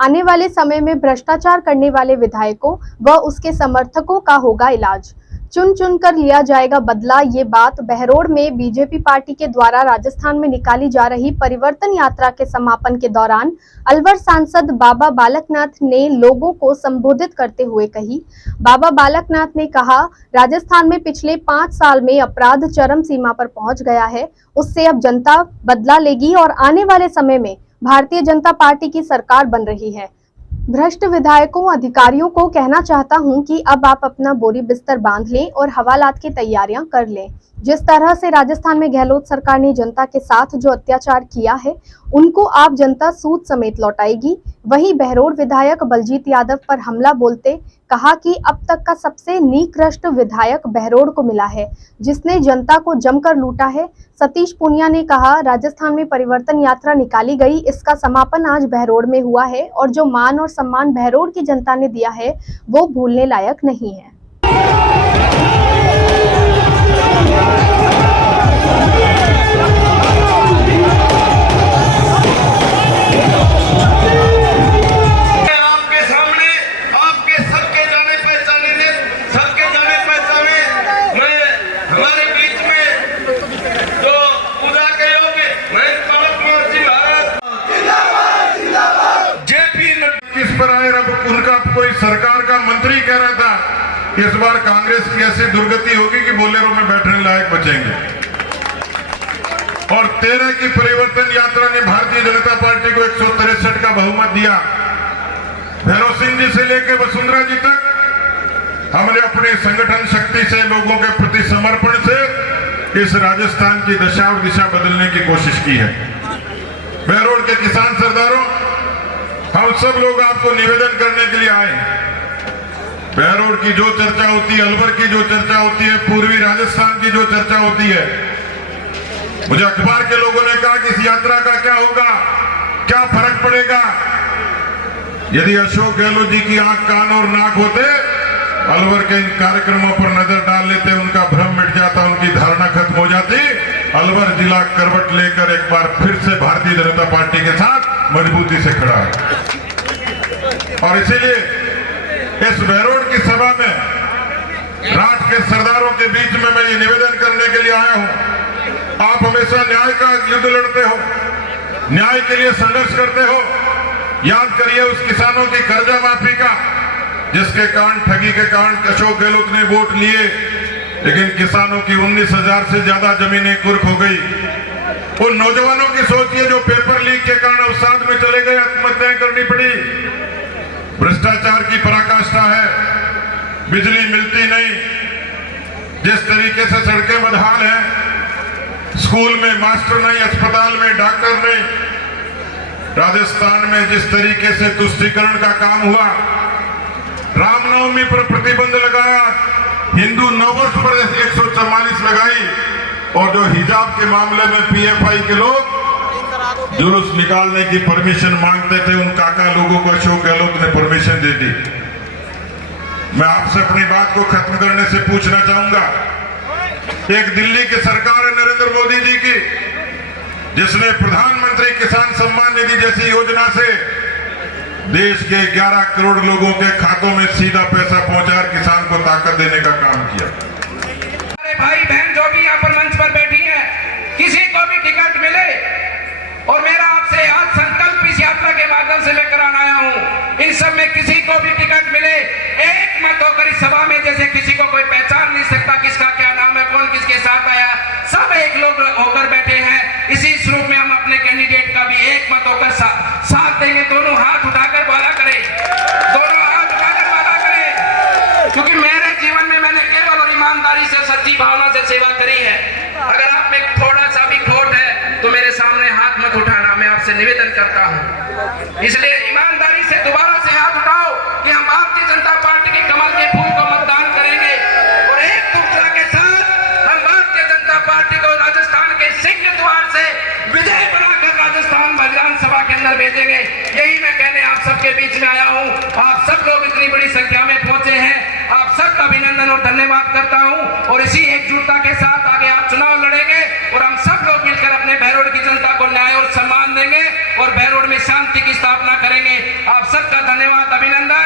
आने वाले समय में भ्रष्टाचार करने वाले विधायकों व उसके समर्थकों का होगा इलाज, चुन चुन कर लिया जाएगा बदला। ये बात बहरोड में बीजेपी पार्टी के द्वारा राजस्थान में निकाली जा रही परिवर्तन यात्रा के समापन के दौरान अलवर सांसद बाबा बालकनाथ ने लोगों को संबोधित करते हुए कही। बाबा बालकनाथ ने कहा, राजस्थान में पिछले 5 साल में अपराध चरम सीमा पर पहुंच गया है, उससे अब जनता बदला लेगी और आने वाले समय में भारतीय जनता पार्टी की सरकार बन रही है। भ्रष्ट विधायकों अधिकारियों को कहना चाहता हूं कि अब आप अपना बोरी बिस्तर बांध लें और हवालात की तैयारियां कर लें। जिस तरह से राजस्थान में गहलोत सरकार ने जनता के साथ जो अत्याचार किया है, उनको आप जनता सूद समेत लौटाएगी। वहीं बहरोड विधायक बलजीत यादव पर हमला बोलते कहा कि अब तक का सबसे निकृष्ट विधायक बहरोड को मिला है, जिसने जनता को जमकर लूटा है। सतीश पूनिया ने कहा, राजस्थान में परिवर्तन यात्रा निकाली गई, इसका समापन आज बहरोड में हुआ है और जो मान और सम्मान बहरोड की जनता ने दिया है वो भूलने लायक नहीं है। उनका कोई सरकार का मंत्री कह रहा था इस बार कांग्रेस की ऐसी दुर्गति होगी कि बोलेरो में बैठने लायक बचेंगे। और 13 की परिवर्तन यात्रा ने भारतीय जनता पार्टी को 163 का बहुमत दिया। भैरव सिंह जी से लेकर वसुंधरा जी तक हमने अपनी संगठन शक्ति से, लोगों के प्रति समर्पण से इस राजस्थान की दशा और दिशा बदलने की कोशिश की है। बहरोड के किसान सरदारों, हम सब लोग आपको निवेदन करने के लिए आए। बहरोड की जो चर्चा होती है, अलवर की जो चर्चा होती है, पूर्वी राजस्थान की जो चर्चा होती है, मुझे अखबार के लोगों ने कहा कि इस यात्रा का क्या होगा, क्या फर्क पड़ेगा। यदि अशोक गहलोत जी की आंख, कान और नाक होते, अलवर के इन कार्यक्रमों पर नजर डाल लेते, उनका भ्रम मिट जाता, उनकी धारणा खत्म हो जाती। अलवर जिला करवट लेकर एक बार फिर से भारतीय जनता पार्टी के साथ मजबूती से खड़ा है। और इसीलिए इस बहरोड की सभा में राष्ट्र के सरदारों के बीच में मैं ये निवेदन करने के लिए आया हूं। आप हमेशा न्याय का युद्ध लड़ते हो, न्याय के लिए संघर्ष करते हो। याद करिए उस किसानों की कर्जा माफी का, जिसके कारण, ठगी के कारण अशोक गहलोत ने वोट लिए, लेकिन किसानों की 19,000 से ज्यादा जमीनें कुर्क हो गई। उन नौजवानों की सोचिए जो पेपर लीक के कारण अवसाद में चले गए, आत्महत्याएं करनी पड़ी। भ्रष्टाचार की पराकाष्ठा है, बिजली मिलती नहीं, जिस तरीके से सड़कें बदहाल हैं, स्कूल में मास्टर नहीं, अस्पताल में डॉक्टर नहीं। राजस्थान में जिस तरीके से तुष्टीकरण का काम हुआ, रामनवमी पर प्रतिबंध लगाया, हिंदू नववर्ष पर 144 लगाई, और जो हिजाब के मामले में पीएफआई के लोग जुलूस निकालने की परमिशन मांगते थे, उन काका लोगों को अशोक गहलोत ने परमिशन दे दी। मैं आपसे अपनी बात को खत्म करने से पूछना चाहूंगा, एक दिल्ली की सरकार है नरेंद्र मोदी जी की, जिसने प्रधानमंत्री किसान सम्मान निधि जैसी योजना से देश के 11 करोड़ लोगों के खातों में सीधा पैसा पहुंचा, किसान को ताकत देने का काम किया। अरे भाई बहन जो भी यहाँ पर मंच पर बैठी हैं, किसी को भी टिकट मिले, और मेरा आपसे आज संकल्प इस यात्रा के माध्यम से लेकर आया हूँ, इन सब में किसी को भी टिकट मिले, एक मत होकर इस सभा में, जैसे किसी को कोई पहचान नहीं सकता किसका क्या नाम है, कौन किसके साथ आया, सब एक लोग होकर बैठे हैं। इसी स्वरूप में हम अपने कैंडिडेट का भी एक मत होकर साथ देंगे। दोनों हाथ उठाकर वादा करें, दोनों हाथ उठाकर वादा करें, क्योंकि मेरे जीवन में मैंने केवल और ईमानदारी से, सच्ची भावना से सेवा करी है। अगर आप में थोड़ा सा भी खोट है तो मेरे सामने हाथ मत उठाना, मैं आपसे निवेदन करता हूं। इसलिए ईमानदारी से दोबारा से हाथ उठाओ कि हम भारतीय जनता पार्टी के कमल के फूल को मतदान करेंगे, और एक दूसरे के साथ हम भारतीय जनता पार्टी को राजस्थान के सिंह द्वार से विजय बनाकर राजस्थान विधानसभा के अंदर भेजेंगे। यही मैं कहने आप सबके बीच में आया हूं। आप सब लोग इतनी बड़ी संख्या में पहुंचे हैं, आप सबका अभिनंदन और धन्यवाद करता हूं। और इसी एकजुटता के साथ आगे आप चुनाव लड़ेंगे, और हम सब लोग मिलकर अपने बहरोड की जनता को न्याय और सम्मान देंगे, और बहरोड में शांति की स्थापना करेंगे। आप सबका धन्यवाद, अभिनंदन।